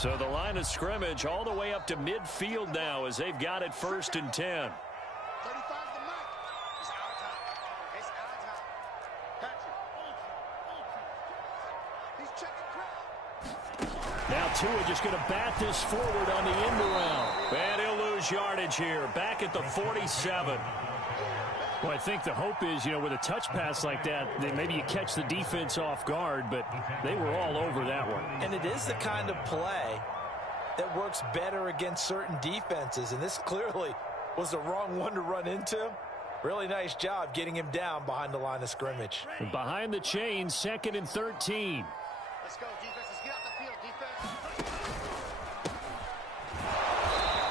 So the line of scrimmage all the way up to midfield now as they've got it 1st and 10. Now Tua just going to bat this forward on the end around. And he'll lose yardage here. Back at the 47. Well, I think the hope is, with a touch pass like that, then maybe you catch the defense off guard, but they were all over that one. And it is the kind of play that works better against certain defenses, and this clearly was the wrong one to run into. Really nice job getting him down behind the line of scrimmage. Behind the chains, 2nd and 13. Let's go, defense. Let's get out the field, defense.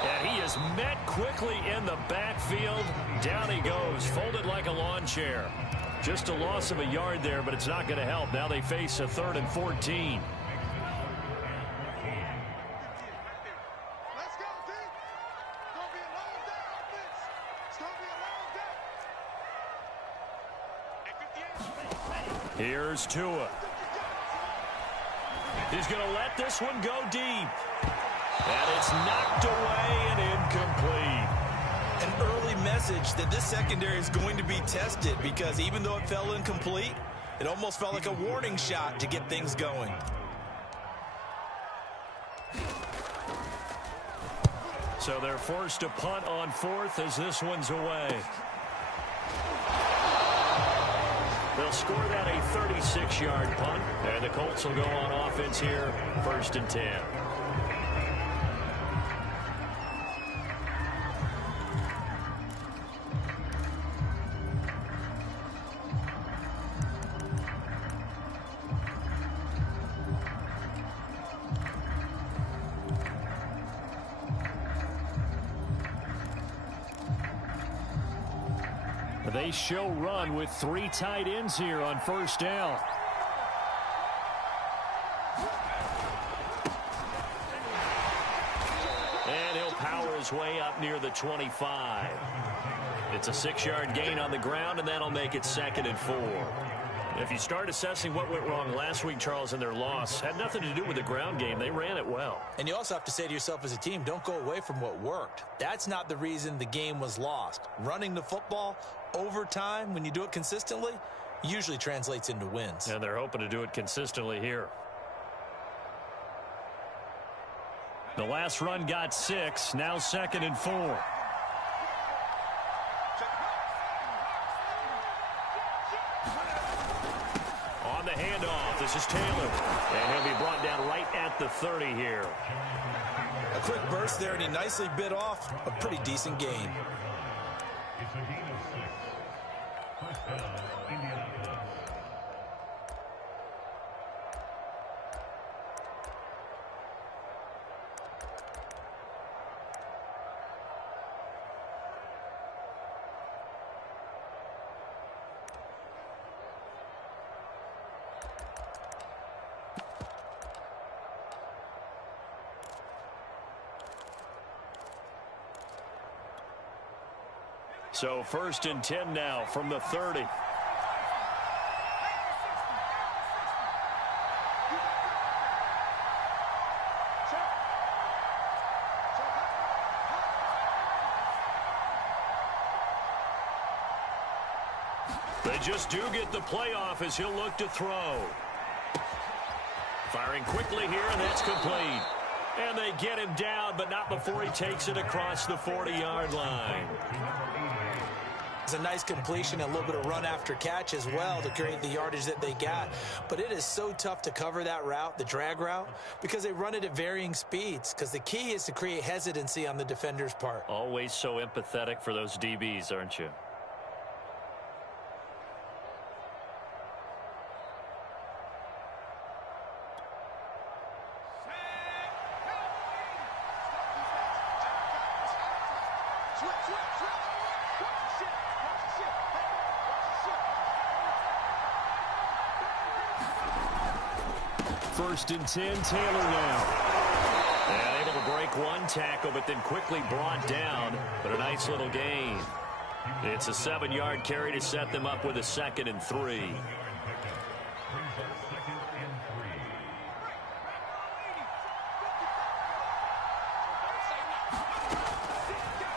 And he is met quickly in the backfield. Down he goes, folded like a lawn chair. Just a loss of a yard there, but it's not going to help. Now they face a 3rd and 14. Let's go, D. It's going to be a long day, offense. It's going to be a long day. Here's Tua. He's going to let this one go deep. And it's knocked away and incomplete. An early message that this secondary is going to be tested, because even though it fell incomplete, it almost felt like a warning shot to get things going. So they're forced to punt on 4th as this one's away. They'll score that a 36-yard punt, and the Colts will go on offense here, 1st and 10. They show run with 3 tight ends here on 1st down. And he'll power his way up near the 25. It's a 6-yard gain on the ground, and that'll make it 2nd and 4. If you start assessing what went wrong last week, Charles, in their loss, had nothing to do with the ground game. They ran it well. And you also have to say to yourself as a team, don't go away from what worked. That's not the reason the game was lost. Running the football over time, when you do it consistently, usually translates into wins. And they're hoping to do it consistently here. The last run got 6, now 2nd and 4. On the handoff, this is Taylor. And he'll be brought down right at the 30 here. A quick burst there, and he nicely bit off a pretty decent gain. So 1st and 10 now from the 30. They just do get the playoff as he'll look to throw. Firing quickly here, and that's complete. And they get him down, but not before he takes it across the 40-yard line. It's a nice completion, and a little bit of run after catch as well to create the yardage that they got. But it is so tough to cover that route, the drag route, because they run it at varying speeds. Because the key is to create hesitancy on the defender's part. Always so empathetic for those DBs, aren't you? First and 10, Taylor now. And able to break one tackle, but then quickly brought down. But a nice little gain. It's a 7-yard carry to set them up with a 2nd and 3.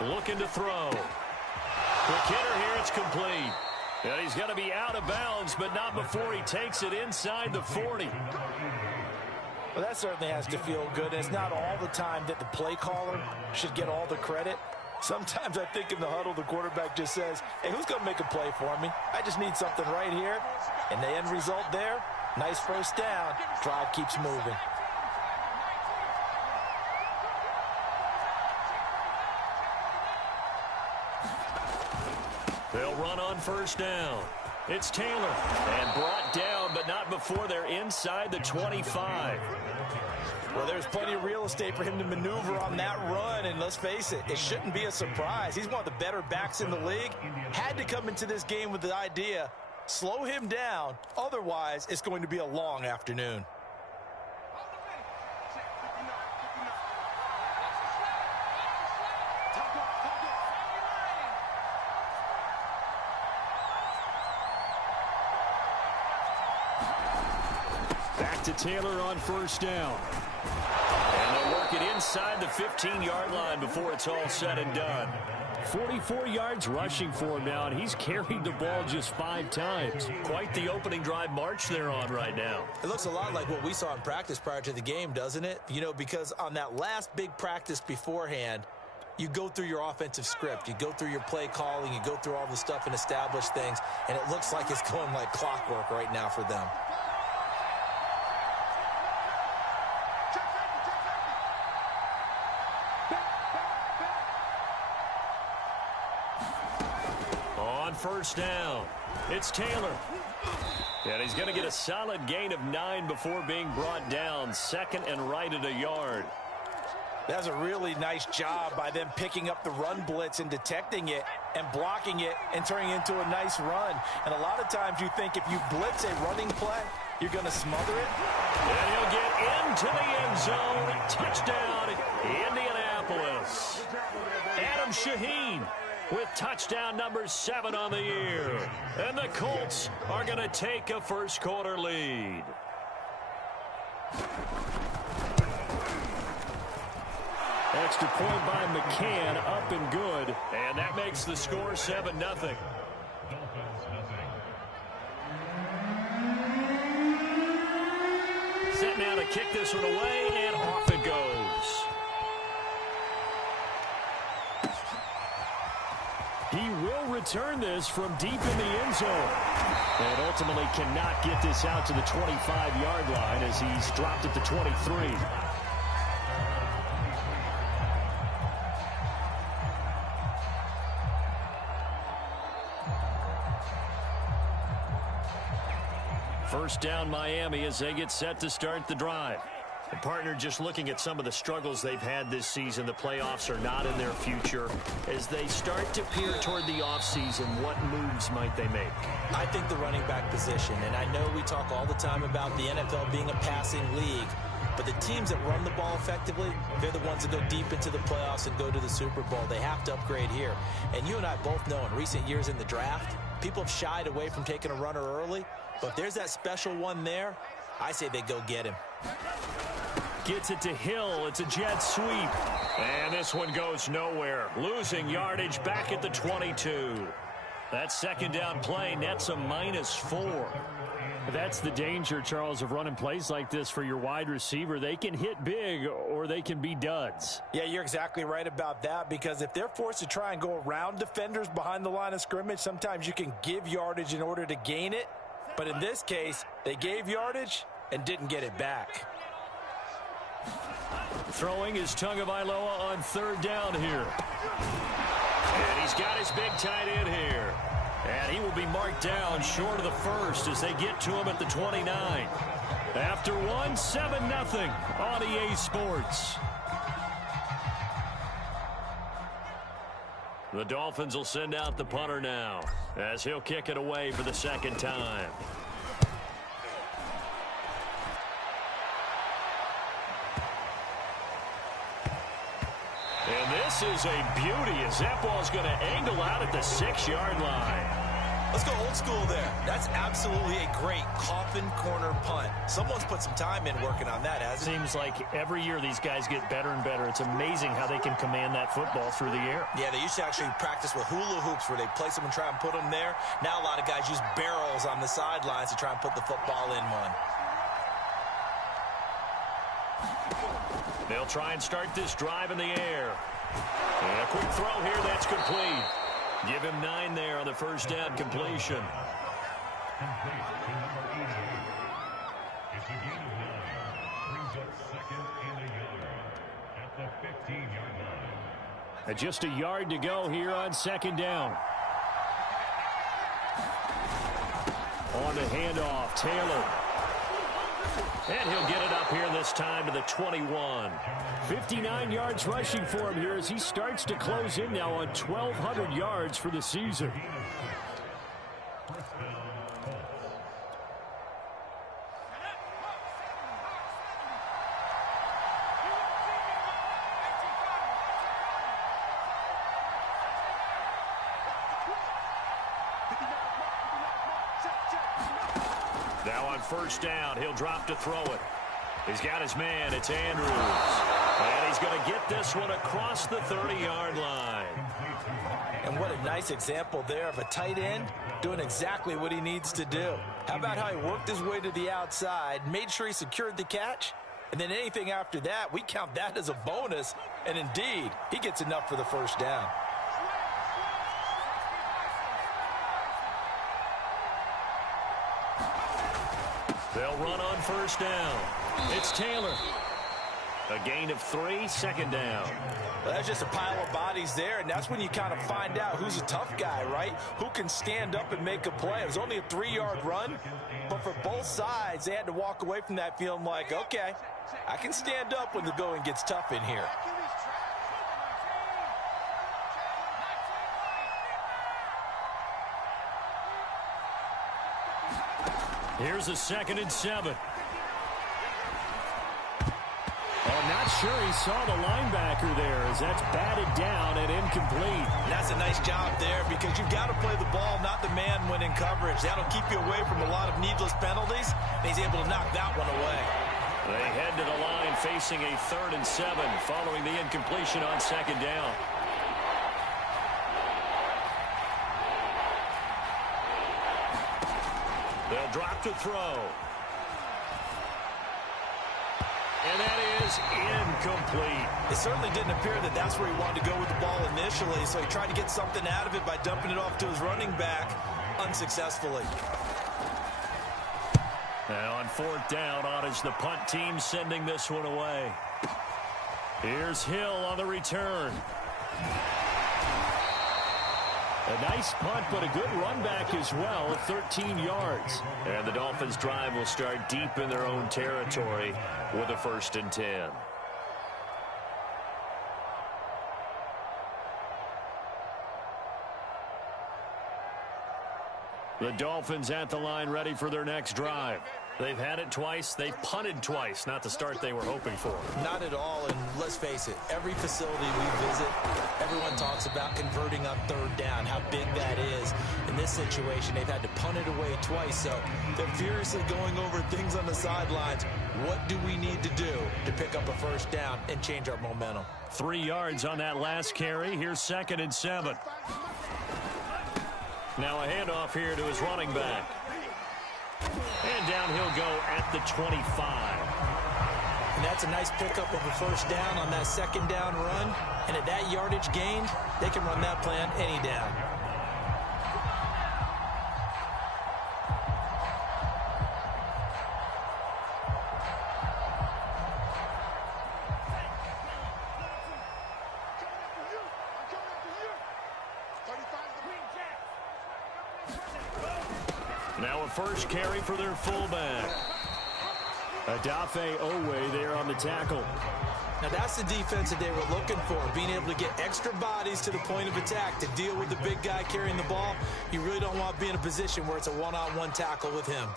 looking to throw. Quick hitter here, it's complete. And he's going to be out of bounds, but not before he takes it inside the 40. Well, that certainly has to feel good. It's not all the time that the play caller should get all the credit. Sometimes I think in the huddle, the quarterback just says, hey, who's going to make a play for me? I just need something right here. And the end result there, nice first down. Drive keeps moving. They'll run on first down. It's Taylor. And brought down, but not before they're inside the 25. Well, there's plenty of real estate for him to maneuver on that run, and let's face it, it shouldn't be a surprise. He's one of the better backs in the league. Had to come into this game with the idea, slow him down, otherwise it's going to be a long afternoon. Back to Taylor on first down. And they'll work it inside the 15-yard line before it's all said and done. 44 yards rushing for him now, and he's carried the ball just 5 times. Quite the opening drive march they're on right now. It looks a lot like what we saw in practice prior to the game, doesn't it? You know, because on that last big practice beforehand, you go through your offensive script, you go through your play calling, you go through all the stuff and establish things, and it looks like it's going like clockwork right now for them. First down. It's Taylor. And he's going to get a solid gain of 9 before being brought down. Second and right at a yard. That's a really nice job by them picking up the run blitz and detecting it and blocking it and turning it into a nice run. And a lot of times you think if you blitz a running play, you're going to smother it. And he'll get into the end zone. Touchdown, Indianapolis. Adam Shaheen with touchdown number 7 on the year. And the Colts are going to take a first quarter lead. Extra point by McCann, up and good. And that makes the score 7-0. Set now to kick this one away, and off it goes. He will return this from deep in the end zone. And ultimately cannot get this out to the 25-yard line as he's dropped at the 23. First down Miami as they get set to start the drive. The partner, just looking at some of the struggles they've had this season, the playoffs are not in their future. As they start to peer toward the offseason, what moves might they make? I think the running back position, and I know we talk all the time about the NFL being a passing league, but the teams that run the ball effectively, they're the ones that go deep into the playoffs and go to the Super Bowl. They have to upgrade here. And you and I both know in recent years in the draft, people have shied away from taking a runner early, but if there's that special one there, I say they go get him. Gets it to Hill. It's a jet sweep. And this one goes nowhere. Losing yardage back at the 22. That second down play nets a -4. That's the danger, Charles, of running plays like this for your wide receiver. They can hit big or they can be duds. Yeah, you're exactly right about that, because if they're forced to try and go around defenders behind the line of scrimmage, sometimes you can give yardage in order to gain it. But in this case, they gave yardage and didn't get it back. Throwing is Tagovailoa on third down here. And he's got his big tight end here. And he will be marked down short of the first as they get to him at the 29. After one, 7-0 on EA Sports. The Dolphins will send out the punter now as he'll kick it away for the second time. And this is a beauty as that ball's going to angle out at the 6-yard line. Let's go old school there. That's absolutely a great coffin corner punt. Someone's put some time in working on that, hasn't it? Seems like every year these guys get better and better. It's amazing how they can command that football through the air. Yeah, they used to actually practice with hula hoops where they place them and try and put them there. Now a lot of guys use barrels on the sidelines to try and put the football in one. They'll try and start this drive in the air. And a quick throw here, that's complete. Give him 9 there on the first down completion. And just a yard to go here on second down. On the handoff, Taylor. And he'll get it up here this time to the 21. 59 yards rushing for him here as he starts to close in now on 1,200 yards for the season. Now on first down, he'll drop to throw it. He's got his man. It's Andrews. And he's going to get this one across the 30-yard line. And what a nice example there of a tight end doing exactly what he needs to do. How about how he worked his way to the outside, made sure he secured the catch, and then anything after that, we count that as a bonus. And indeed, he gets enough for the first down. They'll run on first down. It's Taylor. A gain of 3, second down. Well, that's just a pile of bodies there, and that's when you kind of find out who's a tough guy, right? Who can stand up and make a play. It was only a 3-yard run, but for both sides, they had to walk away from that feeling like, okay, I can stand up when the going gets tough in here. Here's a 2nd and 7. Oh, not sure he saw the linebacker there as that's batted down and incomplete. And that's a nice job there because you've got to play the ball, not the man when in coverage. That'll keep you away from a lot of needless penalties, and he's able to knock that one away. They head to the line facing a 3rd and 7 following the incompletion on second down. They'll drop to throw. And that is incomplete. It certainly didn't appear that that's where he wanted to go with the ball initially, so he tried to get something out of it by dumping it off to his running back unsuccessfully. Now on 4th down, on is the punt team sending this one away. Here's Hill on the return. A nice punt, but a good run back as well at 13 yards. And the Dolphins' drive will start deep in their own territory with a 1st and 10. The Dolphins at the line ready for their next drive. They've had it twice. They've punted twice. Not the start they were hoping for. Not at all, and let's face it, every facility we visit, everyone talks about converting on 3rd down, how big that is. In this situation, they've had to punt it away twice, so they're furiously going over things on the sidelines. What do we need to do to pick up a 1st down and change our momentum? 3 yards on that last carry. Here's 2nd and 7. Now a handoff here to his running back. And down he'll go at the 25. And that's a nice pickup of a 1st down on that 2nd down run. And at that yardage gained, they can run that plan any down. Now a first carry for their fullback. Adafe Owe there on the tackle. Now that's the defense that they were looking for, being able to get extra bodies to the point of attack to deal with the big guy carrying the ball. You really don't want to be in a position where it's a one-on-one tackle with him.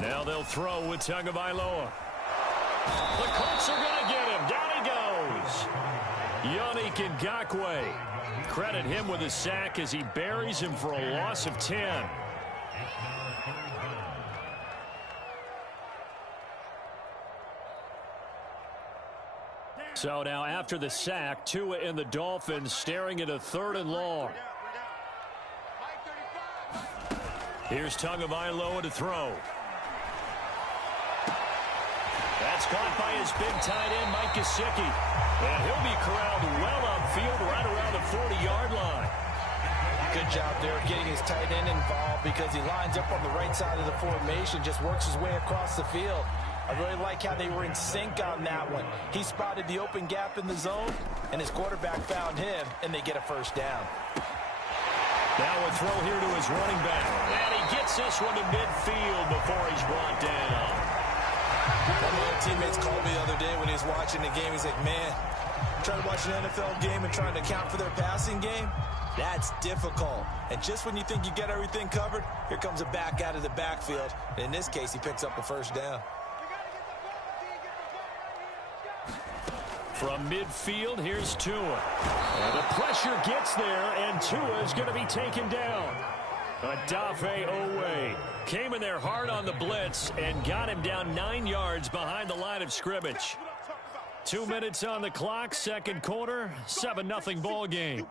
Now they'll throw with Tagovailoa. The Colts are going to get him. Down he goes. Yannick Ngakoue. Credit him with a sack as he buries him for a loss of 10. So now after the sack, Tua and the Dolphins staring at a 3rd and long. Here's Tagovailoa to throw. That's caught by his big tight end, Mike Gesicki. And he'll be corralled well upfield right around the 40-yard line. Good job there getting his tight end involved because he lines up on the right side of the formation, just works his way across the field. I really like how they were in sync on that one. He spotted the open gap in the zone, and his quarterback found him, and they get a first down. Now a throw here to his running back. And he gets this one to midfield before he's brought down. One of my teammates called me the other day when he was watching the game. He's like, man, trying to watch an NFL game and trying to account for their passing game, that's difficult. And just when you think you get everything covered, here comes a back out of the backfield. And in this case, he picks up a first down. From midfield, here's Tua. And the pressure gets there, and Tua is going to be taken down. Odafe Oweh came in there hard on the blitz and got him down 9 yards behind the line of scrimmage. 2 minutes on the clock, second quarter, 7-0 ball game.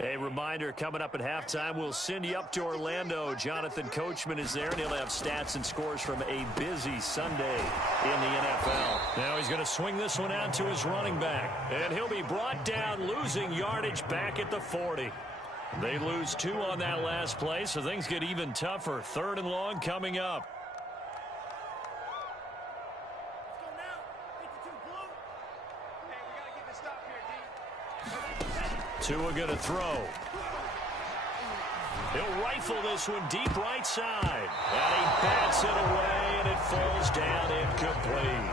A reminder, coming up at halftime, we'll send you up to Orlando. Jonathan Coachman is there, and he'll have stats and scores from a busy Sunday in the NFL. Now he's going to swing this one out to his running back, and he'll be brought down, losing yardage back at the 40. They lose 2 on that last play, so things get even tougher. 3rd and long coming up. Tua going to throw. He'll rifle this one deep right side. And he bats it away, and it falls down incomplete.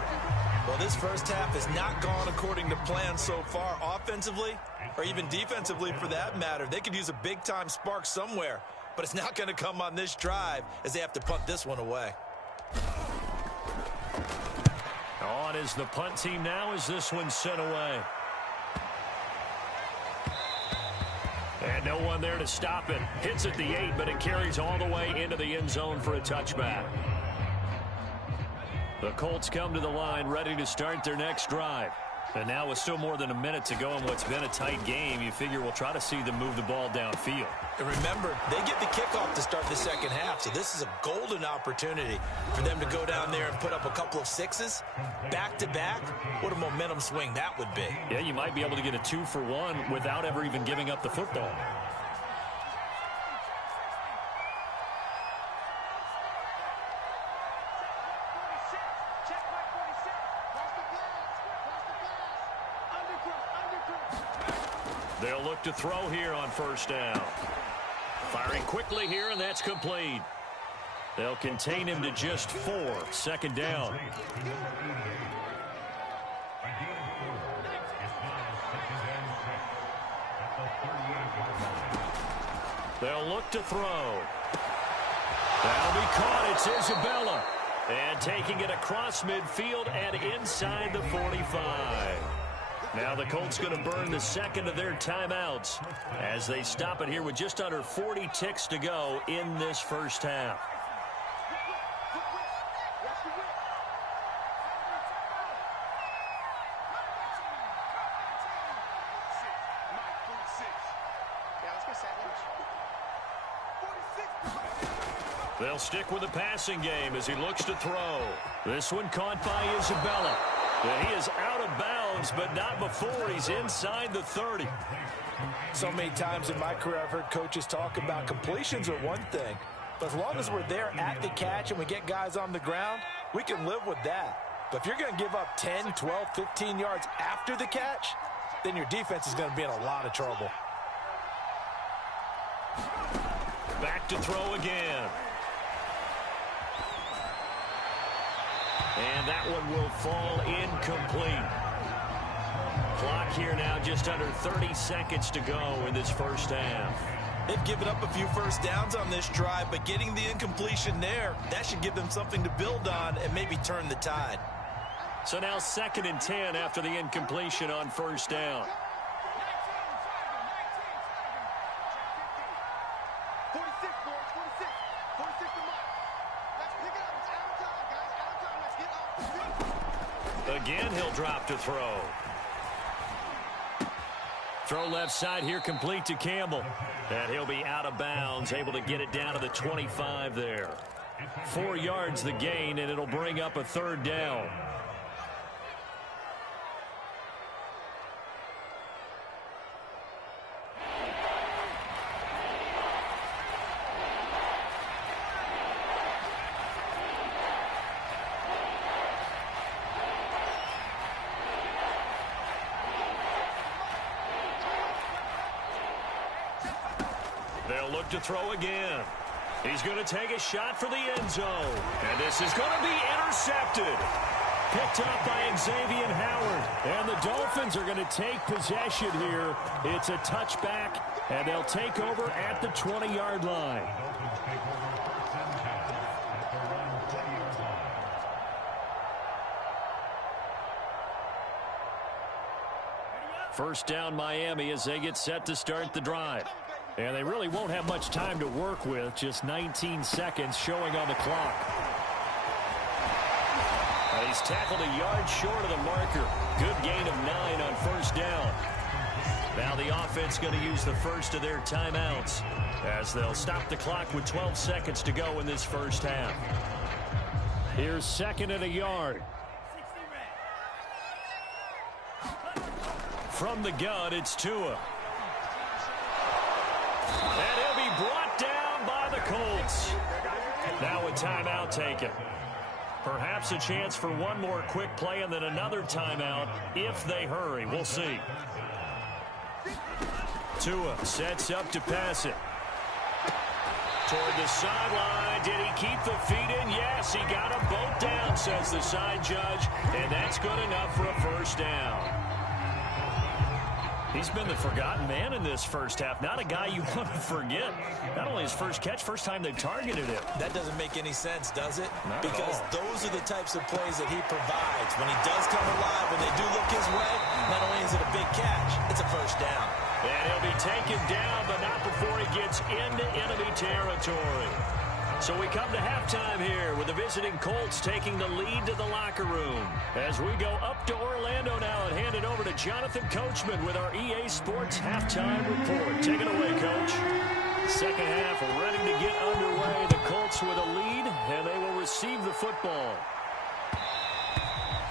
Well, this first half has not gone according to plan so far offensively, or even defensively for that matter. They could use a big-time spark somewhere, but it's not going to come on this drive as they have to punt this one away. On is the punt team now as this one's sent away. And no one there to stop it. Hits at the 8, but it carries all the way into the end zone for a touchback. The Colts come to the line ready to start their next drive. And now with still more than a minute to go in what's been a tight game, you figure we'll try to see them move the ball downfield. And remember, they get the kickoff to start the second half, so this is a golden opportunity for them to go down there and put up a couple of sixes back-to-back. What a momentum swing that would be. Yeah, you might be able to get a 2-for-1 without ever even giving up the football. They'll look to throw here on first down. Firing quickly here, and that's complete. They'll contain him to just 4. Second down. They'll look to throw. That'll be caught. It's Isabella. And taking it across midfield and inside the 45. Now the Colts going to burn the second of their timeouts as they stop it here with just under 40 ticks to go in this first half. They'll stick with the passing game as he looks to throw. This one caught by Isabella. And he is out of bounds, but not before he's inside the 30. So many times in my career, I've heard coaches talk about completions are one thing. But as long as we're there at the catch and we get guys on the ground, we can live with that. But if you're going to give up 10, 12, 15 yards after the catch, then your defense is going to be in a lot of trouble. Back to throw again. And that one will fall incomplete. Clock here now just under 30 seconds to go in this first half. They've given up a few first downs on this drive, but getting the incompletion there, that should give them something to build on and maybe turn the tide. So now 2nd and 10 after the incompletion on first down. 46, boys, 46. 46 to mark. Let's pick it up. It's out of time, guys. Out of time. Let's get off the field. Again, he'll drop to throw. Throw left side here, complete to Campbell. And he'll be out of bounds, able to get it down to the 25 there. 4 yards the gain, and it'll bring up a 3rd down. They'll look to throw again. He's going to take a shot for the end zone. And this is going to be intercepted. Picked up by Xavier Howard. And the Dolphins are going to take possession here. It's a touchback, and they'll take over at the 20-yard line. First down Miami as they get set to start the drive. And they really won't have much time to work with. Just 19 seconds showing on the clock. And he's tackled a yard short of the marker. Good gain of 9 on first down. Now the offense going to use the first of their timeouts as they'll stop the clock with 12 seconds to go in this first half. Here's 2nd and a yard. From the gun, it's Tua. And he'll be brought down by the Colts. Now a timeout taken. Perhaps a chance for one more quick play and then another timeout if they hurry. We'll see. Tua sets up to pass it. Toward the sideline. Did he keep the feet in? Yes, he got them both down, says the side judge. And that's good enough for a first down. He's been the forgotten man in this first half. Not a guy you want to forget. Not only his first catch, first time they've targeted him. That doesn't make any sense, does it? Not because at all. those are the types of plays that he provides. When he does come alive, when they do look his way, not only is it a big catch, it's a first down. And he'll be taken down, but not before he gets into enemy territory. So we come to halftime here with the visiting Colts taking the lead to the locker room. As we go up to Orlando now and hand it over to Jonathan Coachman with our EA Sports Halftime Report. Take it away, Coach. Second half ready to get underway. The Colts with a lead, and they will receive the football.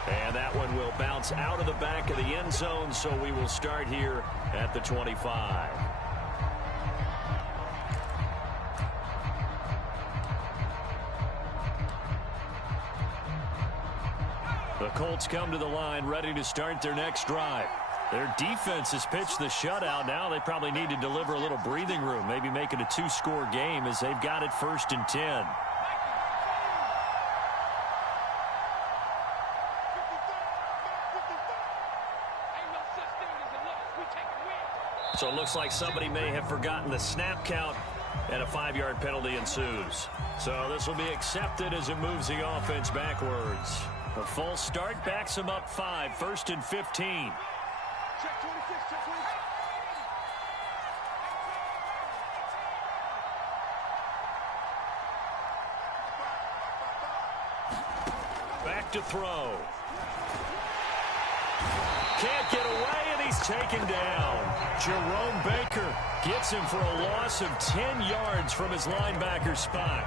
And that one will bounce out of the back of the end zone, so we will start here at the 25. The Colts come to the line ready to start their next drive. Their defense has pitched the shutout. Now they probably need to deliver a little breathing room, maybe make it a 2-score game as they've got it 1st and 10. So it looks like somebody may have forgotten the snap count, and a 5-yard penalty ensues. So this will be accepted as it moves the offense backwards. A false start backs him up 5, 1st and 15. Check 26, check 26. Back to throw. Can't get away, and he's taken down. Jerome Baker gets him for a loss of 10 yards from his linebacker spot.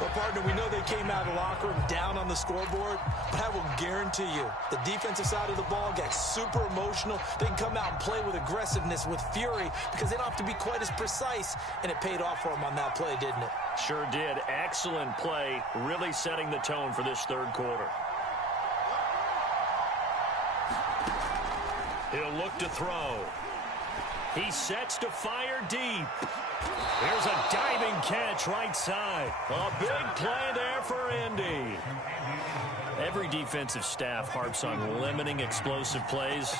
Well, partner, we know they came out of the locker room down on the scoreboard, but I will guarantee you the defensive side of the ball got super emotional. They can come out and play with aggressiveness, with fury, because they don't have to be quite as precise, and it paid off for them on that play, didn't it? Sure did. Excellent play, really setting the tone for this third quarter. He'll look to throw. He sets to fire deep. Here's a diving catch right side. A big play there for Indy. Every defensive staff harps on limiting explosive plays.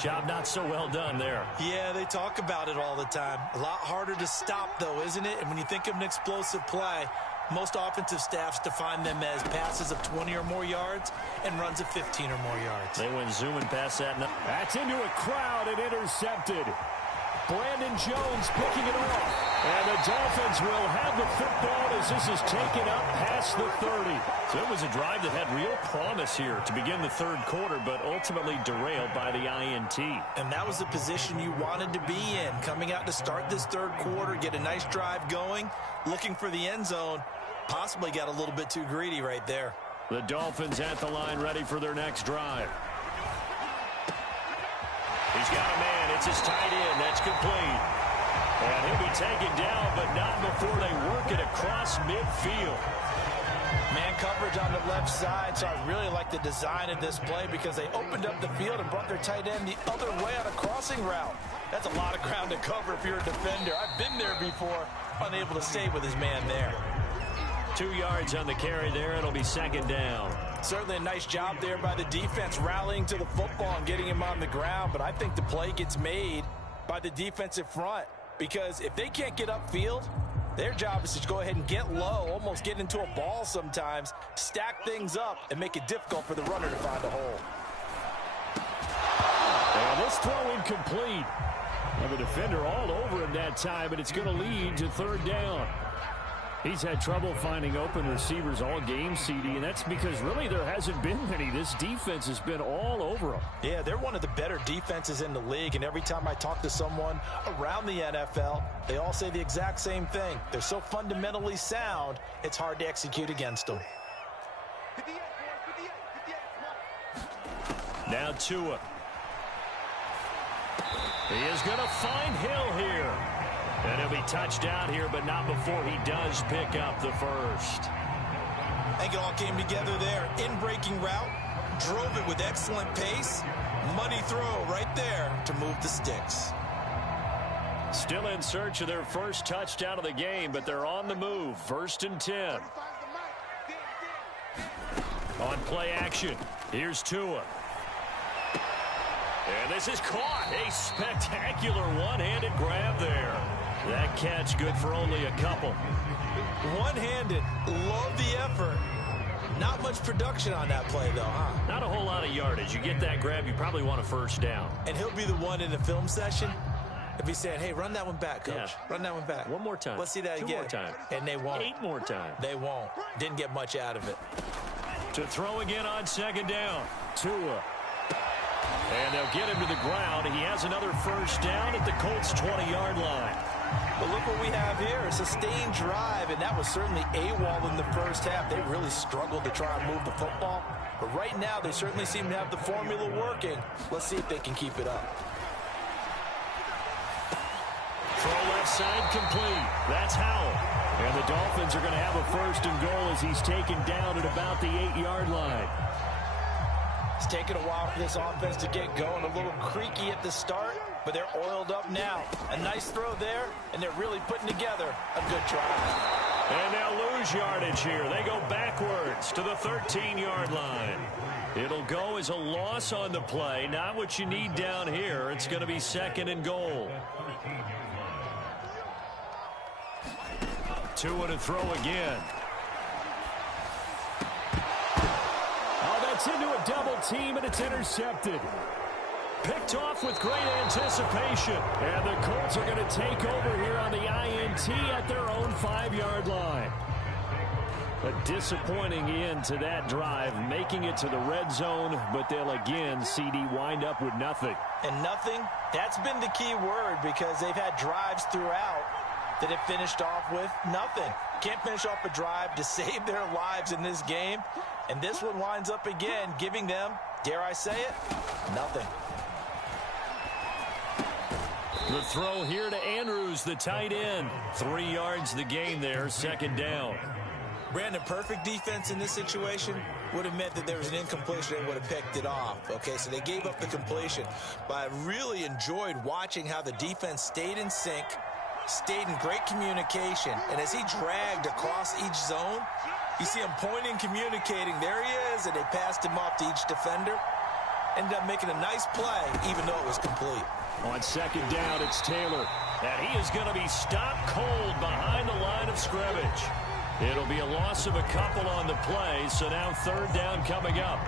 Job not so well done there. Yeah, they talk about it all the time. A lot harder to stop, though, isn't it? And when you think of an explosive play, most offensive staffs define them as passes of 20 or more yards and runs of 15 or more yards. They went zooming past that. That's into a crowd and intercepted. Brandon Jones picking it off. And the Dolphins will have the football as this is taken up past the 30. So it was a drive that had real promise here to begin the third quarter, but ultimately derailed by the INT. And that was the position you wanted to be in, coming out to start this third quarter, get a nice drive going, looking for the end zone. Possibly got a little bit too greedy right there. The Dolphins at the line ready for their next drive. He's got a man. It's his tight end. That's complete. And he'll be taken down, but not before they work it across midfield. Man coverage on the left side, so I really like the design of this play because they opened up the field and brought their tight end the other way on a crossing route. That's a lot of ground to cover if you're a defender. I've been there before, unable to stay with his man there. 2 yards on the carry there. It'll be second down. Certainly a nice job there by the defense rallying to the football and getting him on the ground, but I think the play gets made by the defensive front because if they can't get upfield, their job is to go ahead and get low, almost get into a ball sometimes, stack things up, and make it difficult for the runner to find a hole. And this throw incomplete. Have a defender all over him that time, but it's going to lead to third down. He's had trouble finding open receivers all game, CD, and that's because really there hasn't been many. This defense has been all over them. Yeah, they're one of the better defenses in the league, and every time I talk to someone around the NFL, they all say the exact same thing. They're so fundamentally sound, it's hard to execute against them. Now Tua. He is going to find Hill here. And he'll be touched down here, but not before he does pick up the first. I think it all came together there. In-breaking route, drove it with excellent pace. Money throw right there to move the sticks. Still in search of their first touchdown of the game, but they're on the move. 1st and 10. On play action, here's Tua. And this is caught. A spectacular one-handed grab there. That catch good for only a couple. One-handed. Love the effort. Not much production on that play, though, huh? Not a whole lot of yardage. You get that grab, you probably want a first down. And he'll be the one in the film session if he's saying, hey, run that one back, Coach. Yeah. Run that one back. One more time. Let's see that 2 again. more times. And they won't. 8 more times. They won't. Didn't get much out of it. To throw again on second down. Tua. And they'll get him to the ground. He has another first down at the Colts' 20-yard line. But look what we have here, a sustained drive, and that was certainly AWOL in the first half. They really struggled to try and move the football. But right now, they certainly seem to have the formula working. Let's see if they can keep it up. Throw left side complete. That's Howell. And the Dolphins are going to have a 1st and goal as he's taken down at about the 8-yard line. It's taken a while for this offense to get going. A little creaky at the start, but they're oiled up now. A nice throw there, and they're really putting together a good drive. And they'll lose yardage here. They go backwards to the 13-yard line. It'll go as a loss on the play. Not what you need down here. It's going to be 2nd and goal. Tua to throw again. It's into a double team, and it's intercepted. Picked off with great anticipation. And the Colts are going to take over here on the INT at their own 5-yard line. A disappointing end to that drive, making it to the red zone, but they'll again, CD, wind up with nothing. And nothing, that's been the key word because they've had drives throughout that have finished off with nothing. Can't finish off a drive to save their lives in this game. And this one winds up again, giving them, dare I say it, nothing. The throw here to Andrews, the tight end. 3 yards the gain there, 2nd down. Brandon, perfect defense in this situation would have meant that there was an incompletion and would have picked it off. Okay, so they gave up the completion. But I really enjoyed watching how the defense stayed in sync, stayed in great communication, and as he dragged across each zone, you see him pointing, communicating. There he is, and they passed him off to each defender. Ended up making a nice play, even though it was complete. On second down, it's Taylor. And he is going to be stopped cold behind the line of scrimmage. It'll be a loss of a couple on the play, so now third down coming up.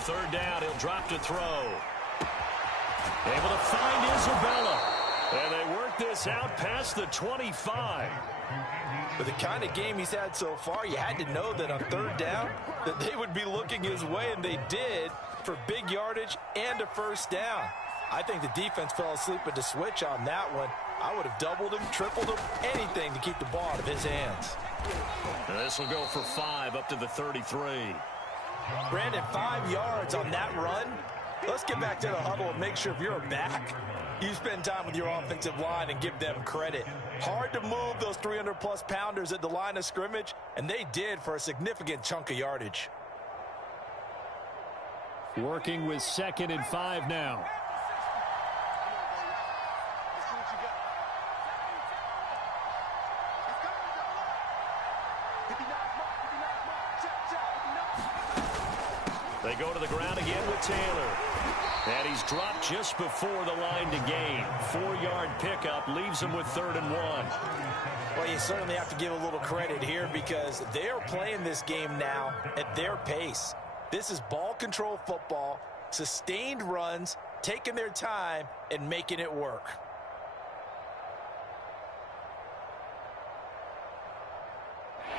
Third down, he'll drop to throw. Able to find Isabella. And they work this out past the 25. With the kind of game he's had so far, you had to know that on third down that they would be looking his way, and they did, for big yardage and a first down. I think the defense fell asleep at the switch on that one. I would have doubled him, tripled him, anything to keep the ball out of his hands. And this will go for 5 up to the 33. Brandon, 5 yards on that run. Let's get back to the huddle and make sure if you're a back, you spend time with your offensive line and give them credit. Hard to move those 300-plus pounders at the line of scrimmage, and they did for a significant chunk of yardage. Working with 2nd and 5 now. They go to the ground again with Taylor. And he's dropped just before the line to gain. 4-yard pickup leaves him with 3rd and 1. Well, you certainly have to give a little credit here because they are playing this game now at their pace. This is ball control football, sustained runs, taking their time, and making it work.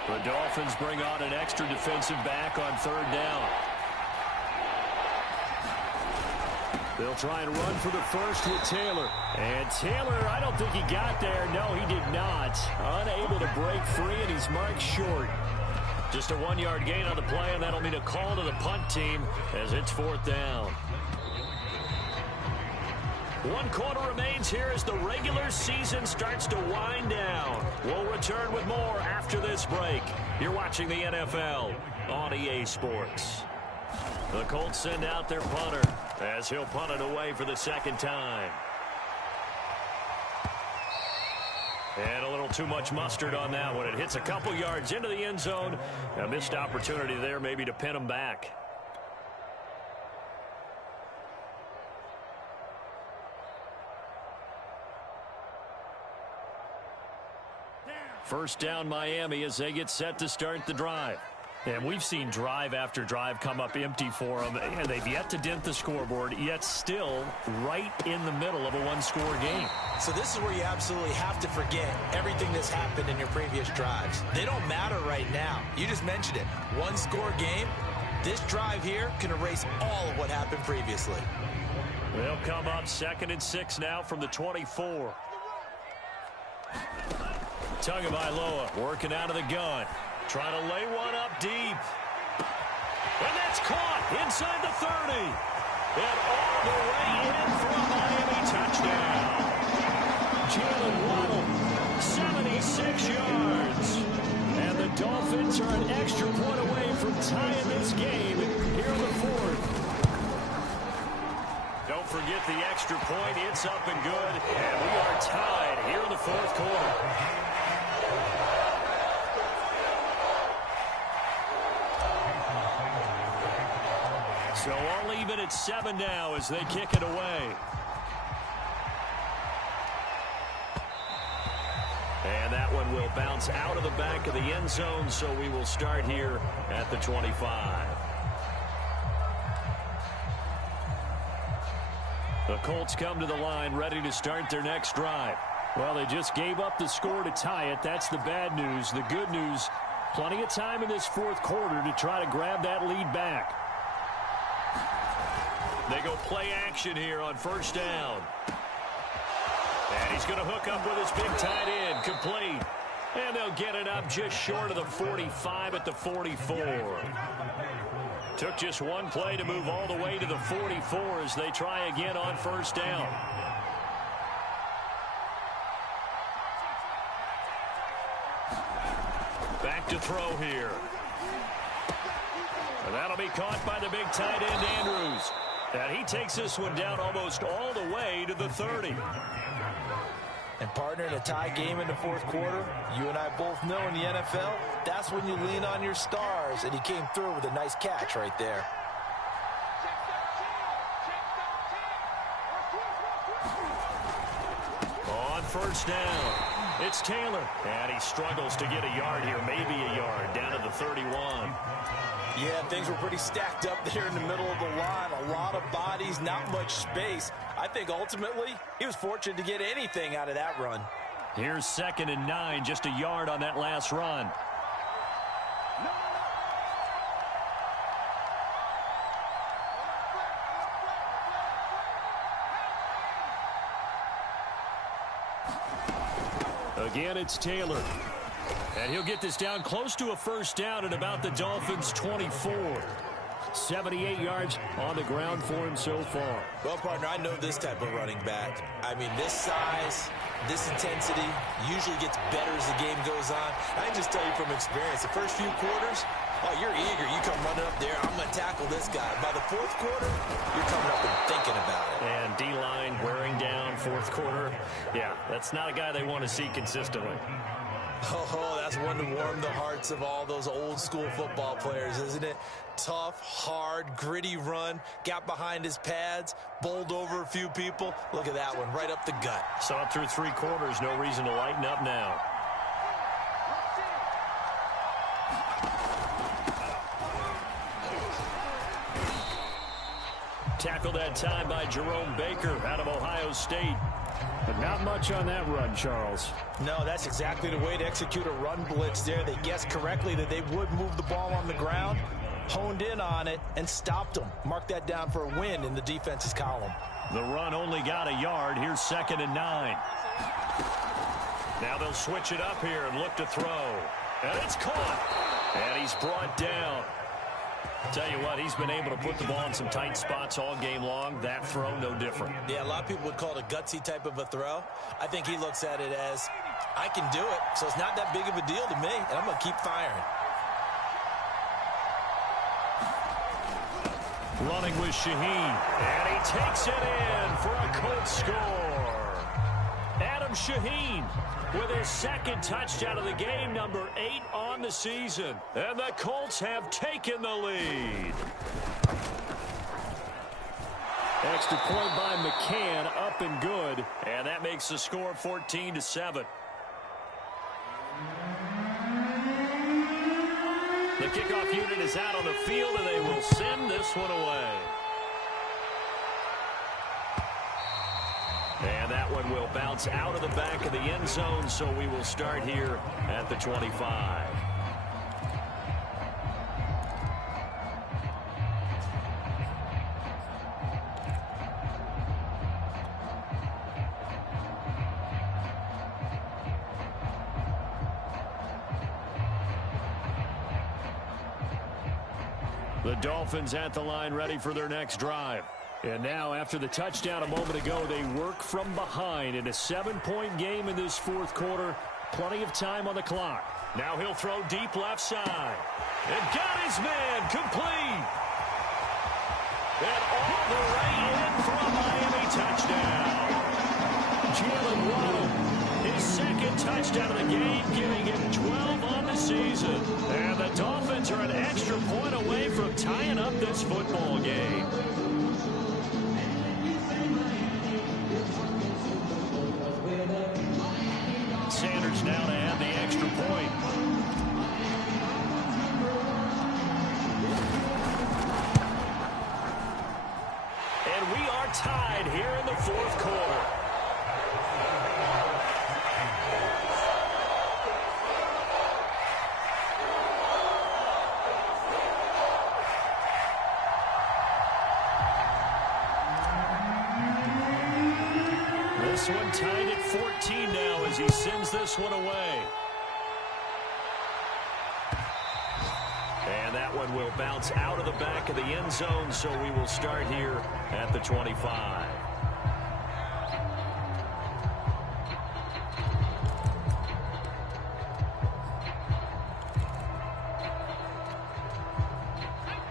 The Dolphins bring on an extra defensive back on 3rd down. They'll try and run for the first with Taylor. And Taylor, I don't think he got there. No, he did not. Unable to break free, and he's marked short. Just a 1-yard gain on the play, and that'll mean a call to the punt team as it's 4th down. 1 quarter remains here as the regular season starts to wind down. We'll return with more after this break. You're watching the NFL on EA Sports. The Colts send out their punter as he'll punt it away for the 2nd time. And a little too much mustard on that one. It hits a couple yards into the end zone. A missed opportunity there maybe to pin him back. First down Miami as they get set to start the drive. And we've seen drive after drive come up empty for them, and they've yet to dent the scoreboard, yet still right in the middle of a 1-score game. So this is where you absolutely have to forget everything that's happened in your previous drives. They don't matter right now. You just mentioned it. 1-score game. This drive here can erase all of what happened previously. They'll come up 2nd and 6 now from the 24. Tagovailoa working out of the gun. Trying to lay one up deep. And that's caught inside the 30. And all the way in for a Miami touchdown. Jalen Waddle, 76 yards. And the Dolphins are an extra point away from tying this game here in the 4th. Don't forget the extra point. It's up and good. And we are tied here in the 4th quarter. So all even at 7 now as they kick it away. And that one will bounce out of the back of the end zone, so we will start here at the 25. The Colts come to the line ready to start their next drive. Well, they just gave up the score to tie it. That's the bad news. The good news, Plenty of time in this fourth quarter to try to grab that lead back. They go play action here on first down. And he's going to hook up with his big tight end. Complete. And they'll get it up just short of the 45 at the 44. Took just one play to move all the way to the 44 as they try again on first down. Back to throw here. And that'll be caught by the big tight end, Andrews. And he takes this one down almost all the way to the 30. And partner, in a tie game in the fourth quarter, you and I both know in the NFL, that's when you lean on your stars. And he came through with a nice catch right there. On first down, it's Taylor. And he struggles to get a yard here, maybe a yard, down to the 31. Yeah, things were pretty stacked up there in the middle of the line. A lot of bodies, not much space. I think ultimately he was fortunate to get anything out of that run. Here's 2nd and 9, just a yard on that last run. Again, it's Taylor. And he'll get this down close to a first down at about the Dolphins' 24. 78 yards on the ground for him so far. Well, partner, I know this type of running back. I mean, this size, this intensity usually gets better as the game goes on. I can just tell you from experience, the first few quarters, oh, you're eager. You come running up there, I'm going to tackle this guy. By the fourth quarter, you're coming up and thinking about it. And D-line wearing down fourth quarter. Yeah, that's not a guy they want to see consistently. Oh, that's one to warm the hearts of all those old school football players, isn't it? Tough, hard, gritty run, got behind his pads, bowled over a few people. Look at that one, right up the gut. Saw it through 3 quarters, no reason to lighten up now. Tackled that time by Jerome Baker out of Ohio State. But not much on that run, Charles. No, that's exactly the way to execute a run blitz there. They guessed correctly that they would move the ball on the ground, honed in on it, and stopped them. Mark that down for a win in the defense's column. The run only got a yard. Here's 2nd and 9. Now they'll switch it up here and look to throw. And it's caught. And he's brought down. Tell you what, he's been able to put the ball in some tight spots all game long. That throw, no different. Yeah, a lot of people would call it a gutsy type of a throw. I think he looks at it as, I can do it, so it's not that big of a deal to me, and I'm going to keep firing. Running with Shaheen, and he takes it in for a Colts score. Adam Shaheen with his 2nd touchdown of the game, number 8 on the season. And the Colts have taken the lead. Extra point by McCann, up and good. And that makes the score 14-7. The kickoff unit is out on the field, and they will send this one away. And that one will bounce out of the back of the end zone, so we will start here at the 25. The Dolphins at the line, ready for their next drive. And now, after the touchdown a moment ago, they work from behind in a 7-point game in this fourth quarter. Plenty of time on the clock. Now he'll throw deep left side. And got his man complete. And all the way in for a Miami touchdown. Jalen Waddle, his 2nd touchdown of the game, giving him 12 on the season. And the Dolphins are an extra point away from tying up this football game. Sanders now to add the extra point. And we are tied here in the fourth quarter. This one tied at 14 now as he sends this one away. And that one will bounce out of the back of the end zone, so we will start here at the 25.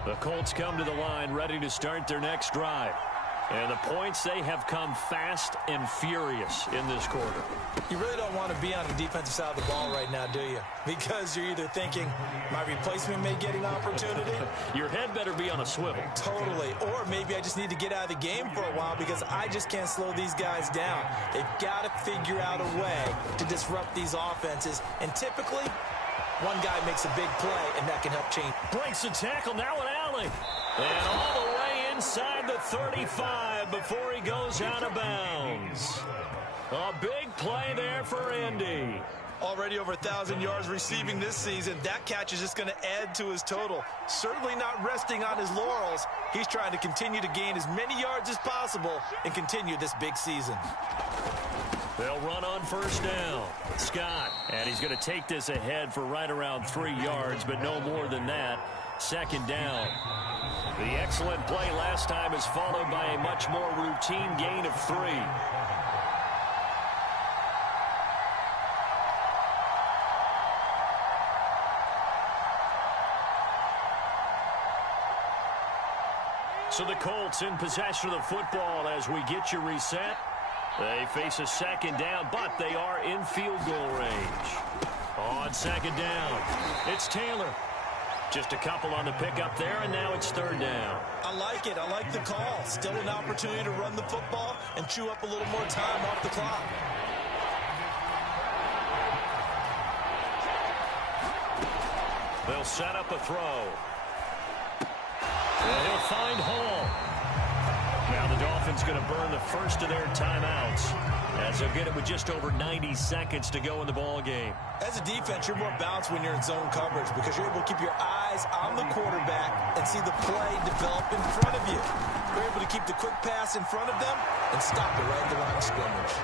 The Colts come to the line ready to start their next drive. And the points, they have come fast and furious in this quarter. You really don't want to be on the defensive side of the ball right now, do you? Because you're either thinking, my replacement may get an opportunity. Your head better be on a swivel. Totally. Or maybe I just need to get out of the game for a while because I just can't slow these guys down. They've got to figure out a way to disrupt these offenses. And typically, one guy makes a big play, and that can help change. Breaks the tackle, now an alley. And all the way inside the 35 before he goes out of bounds. A big play there for Indy. Already over 1,000 yards receiving this season. That catch is just going to add to his total. Certainly not resting on his laurels. He's trying to continue to gain as many yards as possible and continue this big season. They'll run on first down. Scott, and he's going to take this ahead for right around 3 yards, but no more than that. Second down. The excellent play last time is followed by a much more routine gain of 3. So the Colts in possession of the football as we get you reset. They face a second down, but they are in field goal range. On second down, it's Taylor. Just a couple on the pickup there, and now it's third down. I like it. I like the call. Still an opportunity to run the football and chew up a little more time off the clock. They'll set up a throw. And he'll find Hall. Now the Dolphins going to burn the first of their timeouts as they'll get it with just over 90 seconds to go in the ball game. As a defense, you're more balanced when you're in zone coverage because you're able to keep your eyes on the quarterback and see the play develop in front of you. You're able to keep the quick pass in front of them and stop it right at the line of scrimmage.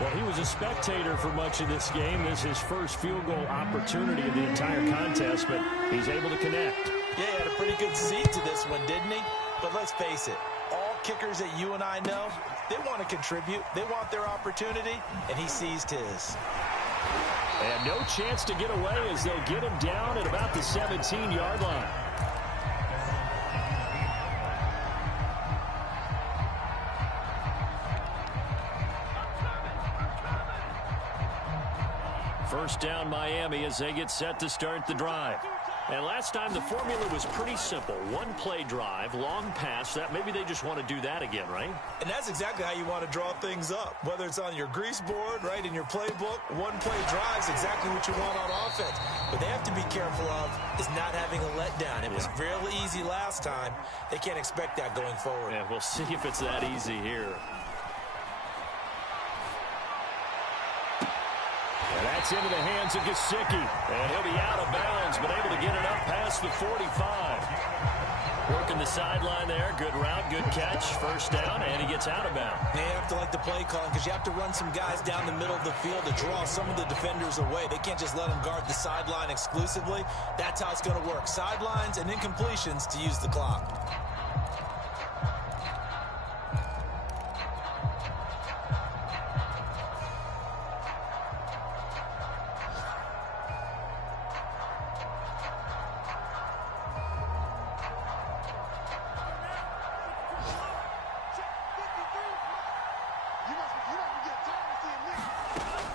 Well, he was a spectator for much of this game. This is his first field goal opportunity of the entire contest, but he's able to connect. Yeah, he had a pretty good seat to this one, didn't he? But let's face it, all kickers that you and I know, they want to contribute. They want their opportunity, and he seized his. And no chance to get away as they'll get him down at about the 17-yard line. First down Miami as they get set to start the drive. And last time the formula was pretty simple. One play drive, long pass. That maybe they just want to do that again, right? And that's exactly how you want to draw things up. Whether it's on your grease board, right, in your playbook, one play drive is exactly what you want on offense. What they have to be careful of is not having a letdown. It was fairly easy last time. They can't expect that going forward. Yeah, we'll see if it's that easy here. And that's into the hands of Gesicki. And he'll be out of bounds, but able to get it up past the 45. Working the sideline there. Good route, good catch. First down, and he gets out of bounds. They have to like the play calling because you have to run some guys down the middle of the field to draw some of the defenders away. They can't just let them guard the sideline exclusively. That's how it's going to work. Sidelines and incompletions to use the clock.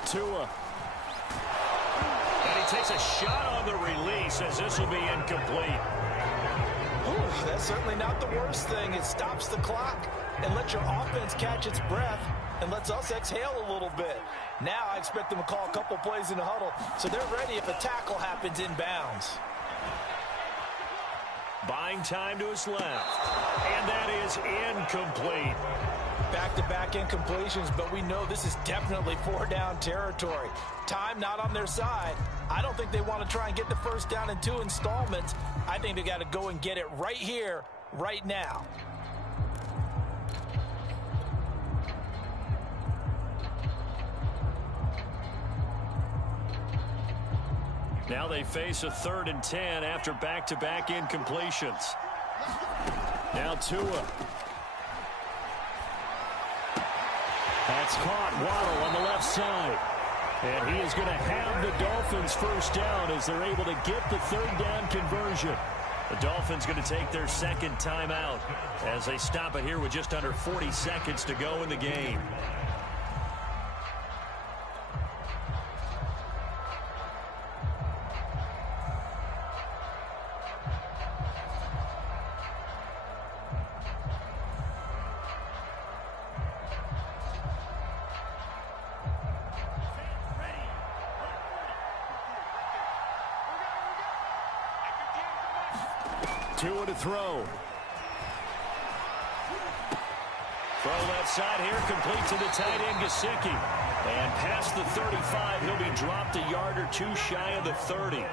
Tua. And he takes a shot on the release as this will be incomplete. Ooh, that's certainly not the worst thing. It stops the clock and lets your offense catch its breath and lets us exhale a little bit. Now I expect them to call a couple plays in the huddle so they're ready if a tackle happens inbounds. Buying time to his left. And that is incomplete. Back-to-back incompletions, but we know this is definitely four-down territory. Time not on their side. I don't think they want to try and get the first down in 2 installments. I think they got to go and get it right here, right now. Now they face a 3rd and 10 after back-to-back incompletions. Now Tua. That's caught. Waddle on the left side. And he is going to have the Dolphins first down as they're able to get the 3rd down conversion. The Dolphins going to take their 2nd timeout as they stop it here with just under 40 seconds to go in the game. Tua to throw. Throw left side here, complete to the tight end, Gesicki. And past the 35, he'll be dropped a yard or 2 shy of the 30.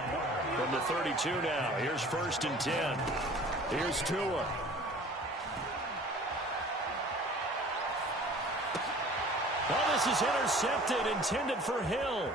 From the 32 now, here's 1st and 10. Here's Tua. Oh, this is intercepted, intended for Hill.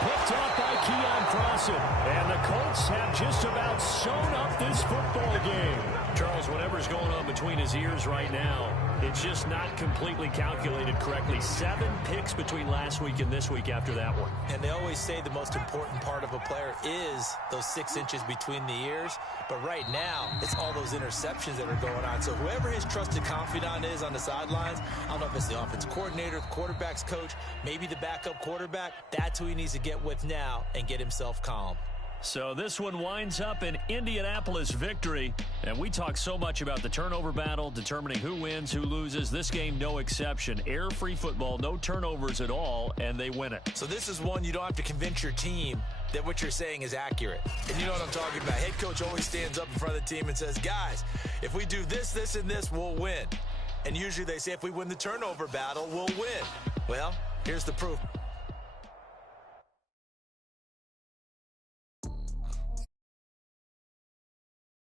Picked off by Keon Crossen. And the Colts have just about sewn up this football game. Charles, whatever's going on between his ears right now, it's just not completely calculated correctly. 7 picks between last week and this week after that one. And they always say the most important part of a player is those 6 inches between the ears. But right now, it's all those interceptions that are going on. So whoever his trusted confidant is on the sidelines, I don't know if it's the offensive coordinator, the quarterback's coach, maybe the backup quarterback, that's who he needs to get with now and get himself calm. So this one winds up an Indianapolis victory. And we talk so much about the turnover battle, determining who wins, who loses. This game, no exception. Error-free football, no turnovers at all, and they win it. So this is one you don't have to convince your team that what you're saying is accurate. And you know what I'm talking about. Head coach always stands up in front of the team and says, guys, if we do this, this, and this, we'll win. And usually they say if we win the turnover battle, we'll win. Well, here's the proof.